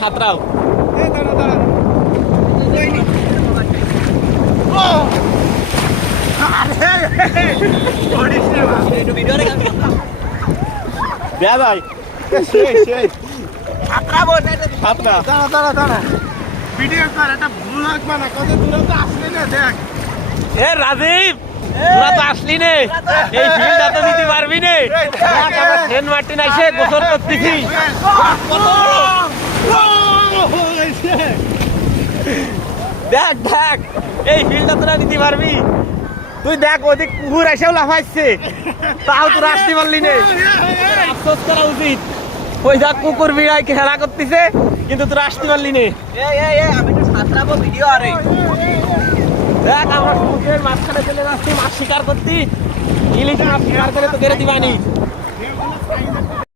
সাঁতরাও ভাই ভিডিও কর একটা ব্লগ বানা কত দূরে তো আসলে না দেখ এ রাজীব তোরা তো আসলি নে এই ফিল্ডটা তো নিতে পারবি নে আমরা সেন্ট মার্টিন আইসে গোসল করতেছি দেখ দেখ এই ফিল্ডটা তোরা নিতে পারবি তুই দেখ ওদিক পুকুর এসেও লাফাইছে তাও তোরা আসতে পারলি নে আফসোস করা উচিত ওই দেখ কুকুর বিড়াই খেলা করতেছে কিন্তু তোরা আসতে পারলি নে আমি তো সাঁতরাবো ভিডিও আরে দেখ আমরা সমুদ্রের মাঝখানে চলে যাচ্ছি মাছ শিকার করতে ইলিশ মাছ শিকার করে তো বেড়ে দিবানি